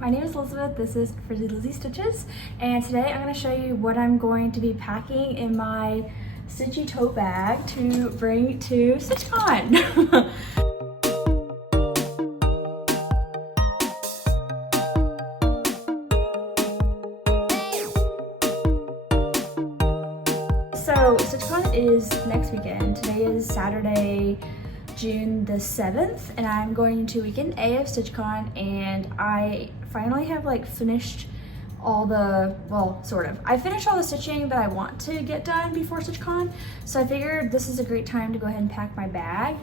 my name is Elizabeth. This is Frizzy Lizzie Stitches, and today I'm going to show you what I'm going to be packing in my Stitchy tote bag to bring to StitchCon. So StitchCon is next weekend. Today is Saturday, June the 7th, and I'm going to weekend A of StitchCon, and I finally have finished all the, well, sort of. I finished all the stitching that I want to get done before StitchCon, so I figured this is a great time to go ahead and pack my bag,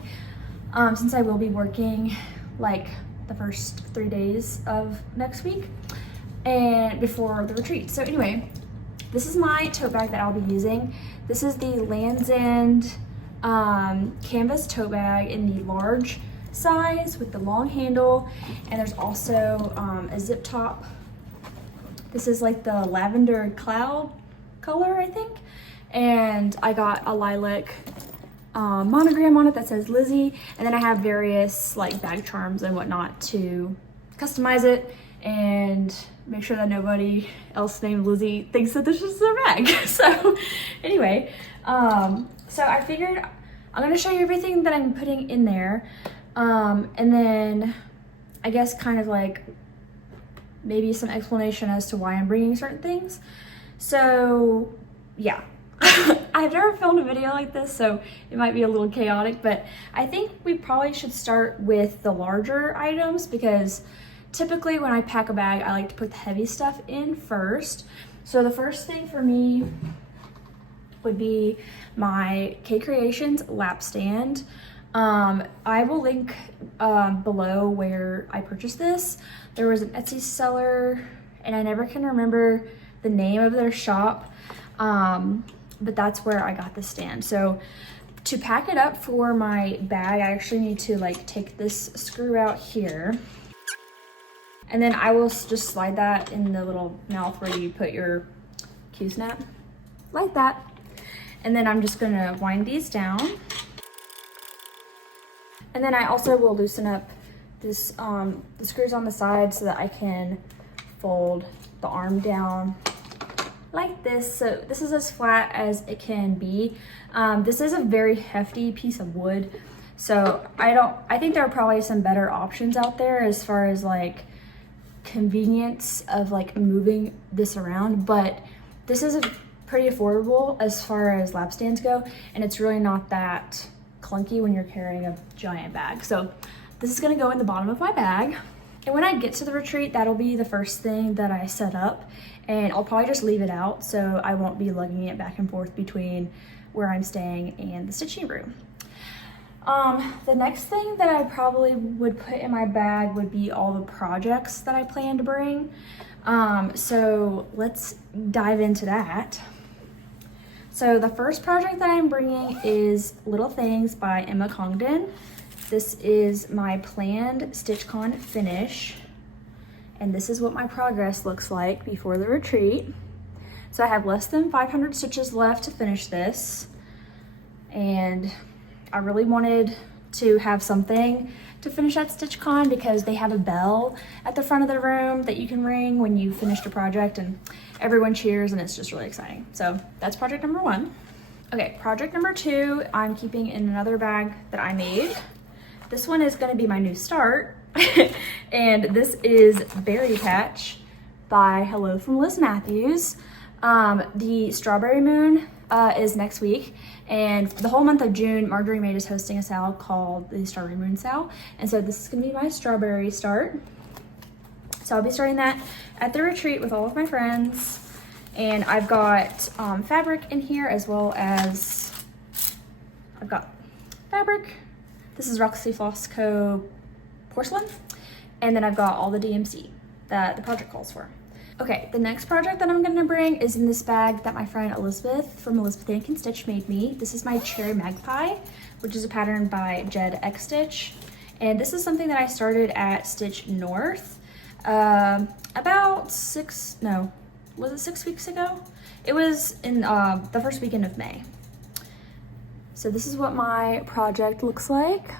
since I will be working the first 3 days of next week and before the retreat. So anyway, this is my tote bag that I'll be using. This is the Land's End canvas tote bag in the large size with the long handle, and there's also a zip top. This is like the lavender cloud color, I think, and I got a lilac monogram on it that says Lizzie, and then I have various bag charms and whatnot to customize it and make sure that nobody else named Lizzie thinks that this is their bag. So anyway, so I figured I'm gonna show you everything that I'm putting in there, and then I guess maybe some explanation as to why I'm bringing certain things. So yeah, I've never filmed a video like this, so it might be a little chaotic, but I think we probably should start with the larger items, because typically when I pack a bag, I like to put the heavy stuff in first. So the first thing for me would be my K Creations lap stand. I will link below where I purchased this. There was an Etsy seller, and I never can remember the name of their shop, but that's where I got the stand. So to pack it up for my bag, I actually need to take this screw out here, and then I will just slide that in the little mouth where you put your Q-snap, like that. And then I'm just gonna wind these down. And then I also will loosen up this, the screws on the side so that I can fold the arm down like this. So this is as flat as it can be. This is a very hefty piece of wood. So I think there are probably some better options out there as far as convenience of moving this around, but this is pretty affordable as far as lap stands go, and it's really not that clunky when you're carrying a giant bag. So this is gonna go in the bottom of my bag, and when I get to the retreat, that'll be the first thing that I set up, and I'll probably just leave it out so I won't be lugging it back and forth between where I'm staying and the stitching room. The next thing that I probably would put in my bag would be all the projects that I plan to bring. So let's dive into that. So the first project that I'm bringing is Little Things by Emma Congdon. This is my planned StitchCon finish, and this is what my progress looks like before the retreat. So I have less than 500 stitches left to finish this, and I really wanted to have something to finish at StitchCon because they have a bell at the front of the room that you can ring when you finish a project, and everyone cheers, and it's just really exciting. So that's project number one. Okay, project number two, I'm keeping in another bag that I made. This one is gonna be my new start, and this is Berry Patch by Hello from Liz Mathews. The Strawberry Moon is next week, and the whole month of June, Marjorie made us hosting a sale called the Strawberry Moon Sale, and so this is gonna be my strawberry start. So I'll be starting that at the retreat with all of my friends, and I've got fabric in here, as well as I've got fabric. This is Roxy Floss Co. porcelain, and then I've got all the DMC that the project calls for. Okay, the next project that I'm gonna bring is in this bag that my friend Elizabeth from ElizabethAnCanStitch made me. This is my Cherry Magpie, which is a pattern by JedXStitch. And this is something that I started at Stitch North about 6 weeks ago? It was in the first weekend of May. So this is what my project looks like.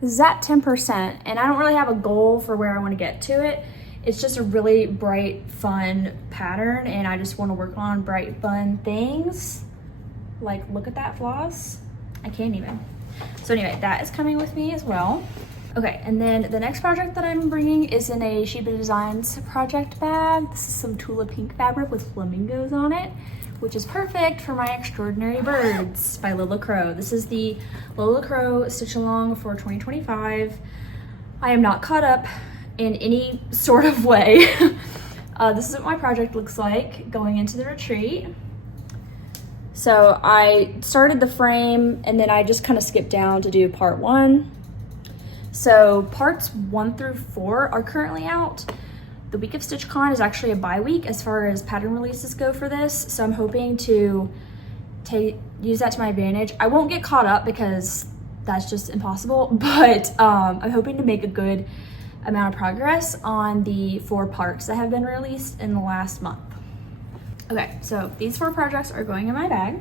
This is at 10%, and I don't really have a goal for where I want to get to it. It's just a really bright, fun pattern, and I just want to work on bright, fun things. Like, look at that floss. I can't even. So anyway, that is coming with me as well. Okay, and then the next project that I'm bringing is in a Sheba Designs project bag. This is some Tula Pink fabric with flamingos on it, which is perfect for my Extraordinary Birds by Lola Crow. This is the Lola Crow Stitch Along for 2025. I am not caught up in any sort of way. This is what my project looks like going into the retreat. So I started the frame and then I just kind of skipped down to do part 1. So parts 1 through 4 are currently out. The week of StitchCon is actually a bye week as far as pattern releases go for this. So I'm hoping to use that to my advantage. I won't get caught up because that's just impossible, but I'm hoping to make a good amount of progress on the 4 parts that have been released in the last month. Okay, so these 4 projects are going in my bag.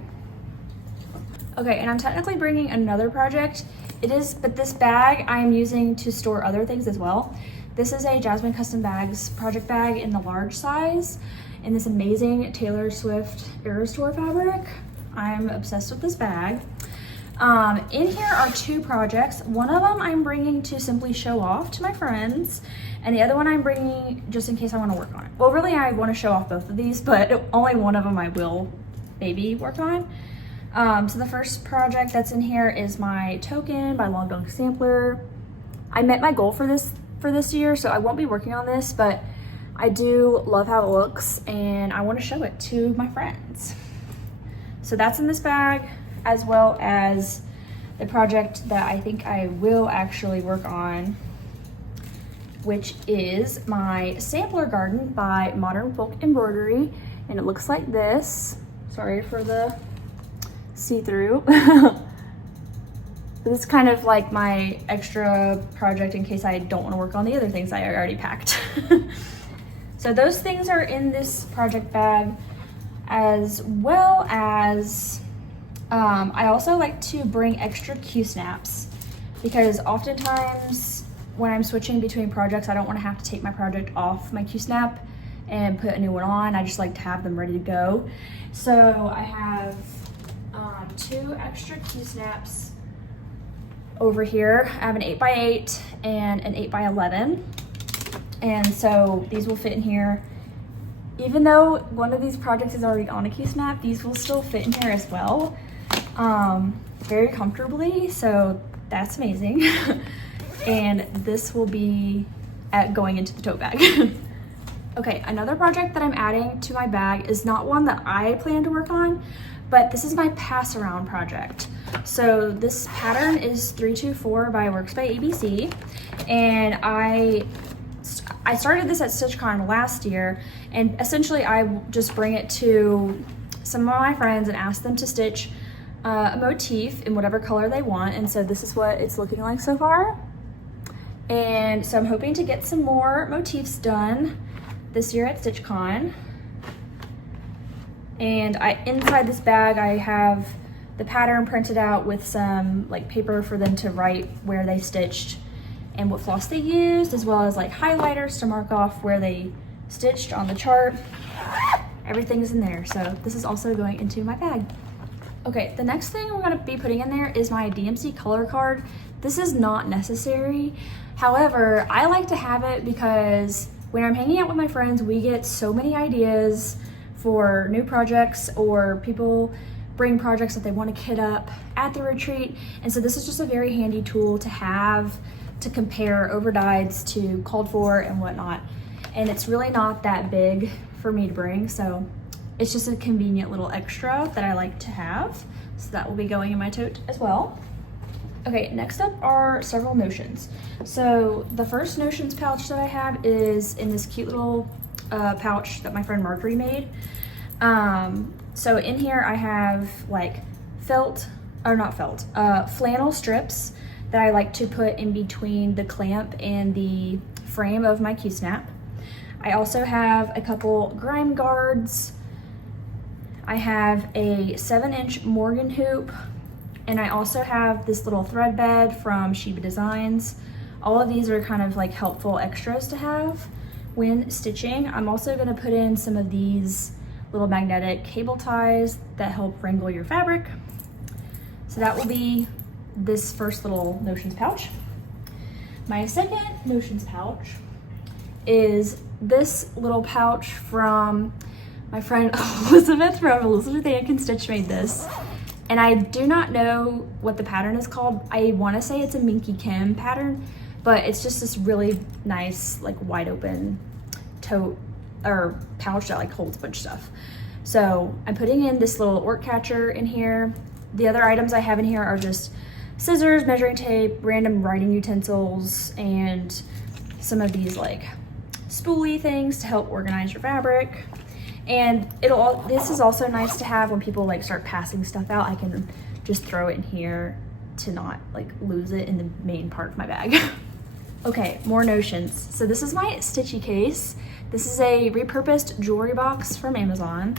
Okay, and I'm technically bringing another project. But this bag I'm using to store other things as well. This is a Jasmine Custom Bags project bag in the large size in this amazing Taylor Swift Aerostore fabric. I'm obsessed with this bag. In here are 2 projects. One of them I'm bringing to simply show off to my friends, and the other one I'm bringing just in case I want to work on it. Well, really I want to show off both of these, but only one of them I will maybe work on. So the first project that's in here is my token by Long Dong Sampler. I met my goal for this year, so I won't be working on this, but I do love how it looks and I want to show it to my friends. So that's in this bag, as well as the project that I think I will actually work on, which is my sampler garden by Modern Folk Embroidery, and it looks like this. Sorry for the see-through. This is kind of like my extra project in case I don't want to work on the other things I already packed. So those things are in this project bag, as well as I also like to bring extra Q-snaps because oftentimes when I'm switching between projects, I don't want to have to take my project off my Q-snap and put a new one on. I just like to have them ready to go. So I have 2 extra Q-snaps over here. I have an 8x8 and an 8x11. And so these will fit in here. Even though one of these projects is already on a Q-snap, these will still fit in here as well. Very comfortably, so that's amazing. And this will be going into the tote bag. Okay, another project that I'm adding to my bag is not one that I plan to work on, but this is my pass around project. So this pattern is 324 by Works by ABC, and I started this at StitchCon last year, and essentially I just bring it to some of my friends and ask them to stitch a motif in whatever color they want, and so this is what it's looking like so far. And so I'm hoping to get some more motifs done this year at StitchCon. And inside this bag I have the pattern printed out with some like paper for them to write where they stitched and what floss they used, as well as like highlighters to mark off where they stitched on the chart. Everything's in there, so this is also going into my bag. Okay, the next thing I'm gonna be putting in there is my DMC color card. This is not necessary. However, I like to have it because when I'm hanging out with my friends, we get so many ideas for new projects, or people bring projects that they want to kit up at the retreat. And so this is just a very handy tool to have to compare overdyes to called for and whatnot. And it's really not that big for me to bring, so it's just a convenient little extra that I like to have. So that will be going in my tote as well. Okay, next up are several notions. So the first notions pouch that I have is in this cute little pouch that my friend Marjorie made. So in here I have like flannel strips that I like to put in between the clamp and the frame of my Q-snap. I also have a couple grime guards. I have a 7-inch Morgan hoop, and I also have this little thread bed from Sheba Designs. All of these are kind of like helpful extras to have when stitching, I'm also gonna put in some of these little magnetic cable ties that help wrangle your fabric. So that will be this first little notions pouch. My second notions pouch is this little pouch from my friend Elizabeth from Elizabeth Can Stitch made this. And I do not know what the pattern is called. I wanna say it's a Minky Kim pattern, but it's just this really nice, like wide open tote or pouch that like holds a bunch of stuff. So I'm putting in this little orc catcher in here. The other items I have in here are just scissors, measuring tape, random writing utensils, and some of these like spoolie things to help organize your fabric. And this is also nice to have when people like start passing stuff out. I can just throw it in here to not like lose it in the main part of my bag. Okay, more notions. So this is my Stitchy case. This is a repurposed jewelry box from Amazon.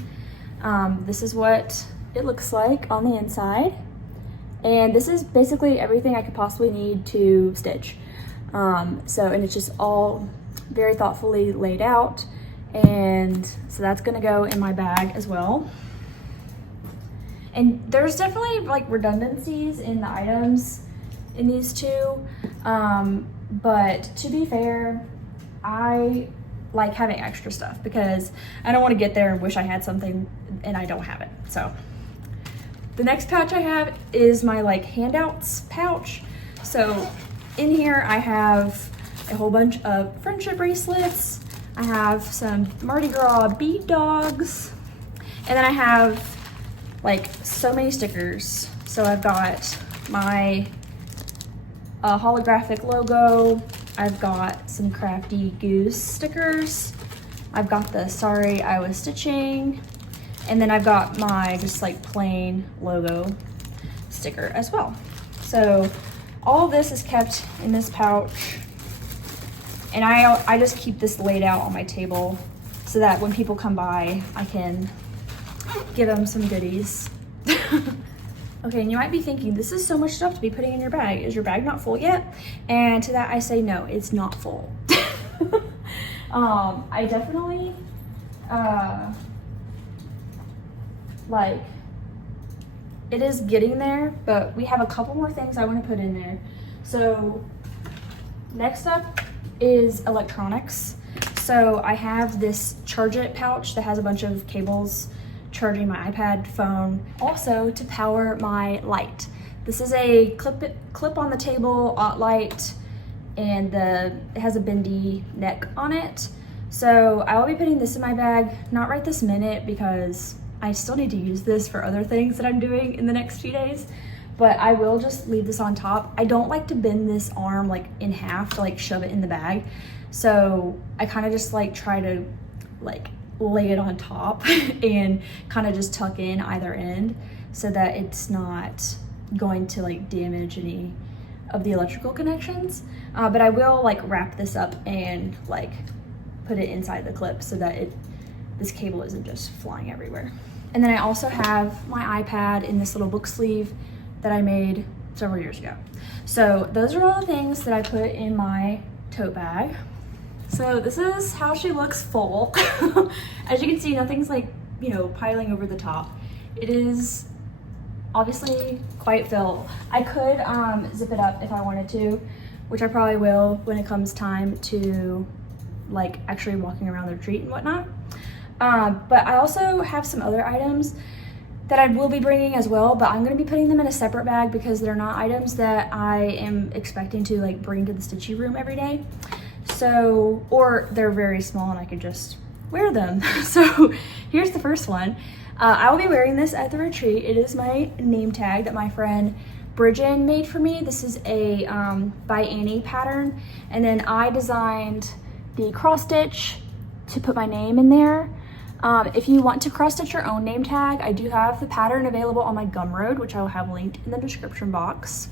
This is what it looks like on the inside. And this is basically everything I could possibly need to stitch. And it's just all very thoughtfully laid out. And so that's gonna go in my bag as well. And there's definitely like redundancies in the items in these two. But to be fair, I like having extra stuff because I don't want to get there and wish I had something and I don't have it. So the next pouch I have is my like handouts pouch. So in here I have a whole bunch of friendship bracelets. I have some Mardi Gras bead dogs. And then I have like so many stickers. So I've got my holographic logo. I've got some crafty goose stickers. I've got the sorry I was stitching. And then I've got my just like plain logo sticker as well. So all of this is kept in this pouch. And I just keep this laid out on my table so that when people come by, I can give them some goodies. Okay, and you might be thinking, this is so much stuff to be putting in your bag. Is your bag not full yet? And to that I say, no, it's not full. I definitely, like, it is getting there, but we have a couple more things I want to put in there. So next up is electronics. So I have this Charge It pouch that has a bunch of cables charging my iPad, phone, also to power my light. This is a clip on the table light, and it has a bendy neck on it. So I will be putting this in my bag, not right this minute because I still need to use this for other things that I'm doing in the next few days, but I will just leave this on top. I don't like to bend this arm like in half to like shove it in the bag. So I kind of just like try to like lay it on top and kind of just tuck in either end so that it's not going to like damage any of the electrical connections. But I will like wrap this up and like put it inside the clip so that this cable isn't just flying everywhere. And then I also have my iPad in this little book sleeve that I made several years ago. So those are all the things that I put in my tote bag. So this is how she looks full. As you can see, nothing's like, you know, piling over the top. It is obviously quite full. I could zip it up if I wanted to, which I probably will when it comes time to like actually walking around the retreat and whatnot. But I also have some other items that I will be bringing as well, but I'm gonna be putting them in a separate bag because they're not items that I am expecting to like bring to the stitchy room every day. So, or they're very small and I could just wear them. So here's the first one. I will be wearing this at the retreat. It is my name tag that my friend Brijin made for me. This is a by Annie pattern. And then I designed the cross stitch to put my name in there. If you want to cross stitch your own name tag, I do have the pattern available on my Gumroad, which I will have linked in the description box.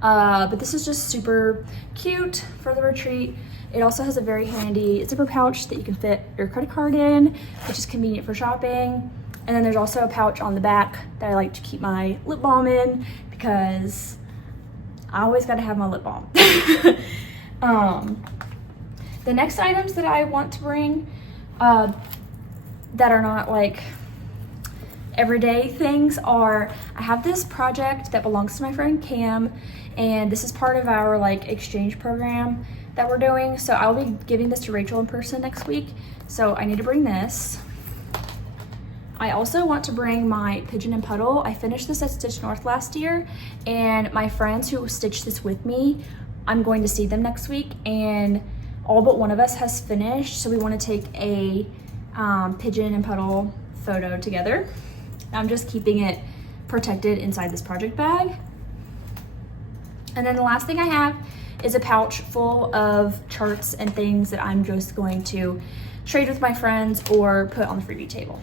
But this is just super cute for the retreat. It also has a very handy zipper pouch that you can fit your credit card in, which is convenient for shopping. And then there's also a pouch on the back that I like to keep my lip balm in because I always gotta have my lip balm. The next items that I want to bring that are not like everyday things are, I have this project that belongs to my friend Cam, and this is part of our like exchange program that we're doing. So I'll be giving this to Rachel in person next week. So I need to bring this. I also want to bring my Pigeon and Puddle. I finished this at Stitch North last year, and my friends who stitched this with me, I'm going to see them next week, and all but one of us has finished. So we want to take a Pigeon and Puddle photo together. I'm just keeping it protected inside this project bag. And then the last thing I have is a pouch full of charts and things that I'm just going to trade with my friends or put on the freebie table.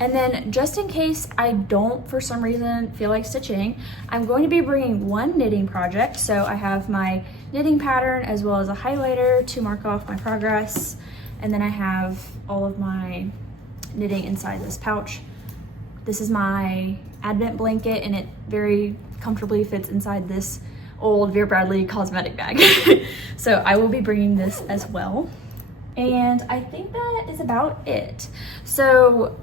And then just in case I don't, for some reason, feel like stitching, I'm going to be bringing one knitting project. So I have my knitting pattern as well as a highlighter to mark off my progress. And then I have all of my knitting inside this pouch. This is my Advent blanket, and it very comfortably fits inside this old Vera Bradley cosmetic bag. So I will be bringing this as well. And I think that is about it. So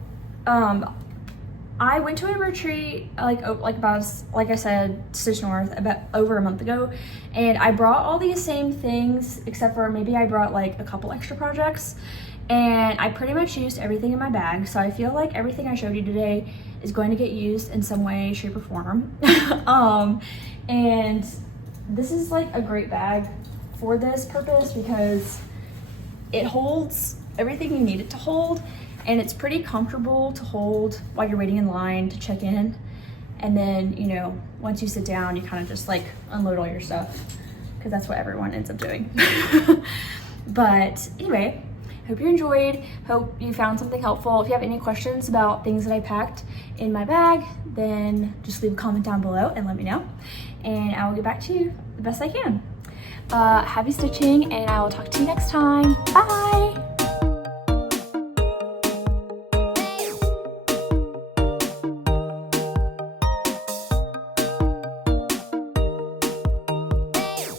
I went to a retreat like I said, Stitch North about over a month ago, and I brought all these same things except for maybe I brought like a couple extra projects, and I pretty much used everything in my bag. So I feel like everything I showed you today is going to get used in some way, shape, or form. And this is like a great bag for this purpose because it holds everything you need it to hold, and it's pretty comfortable to hold while you're waiting in line to check in. And then, you know, once you sit down, you kind of just like unload all your stuff, because that's what everyone ends up doing. But anyway, hope you enjoyed, hope you found something helpful. If you have any questions about things that I packed in my bag, then just leave a comment down below and let me know, and I will get back to you the best I can. Happy stitching, and I will talk to you next time. Bye!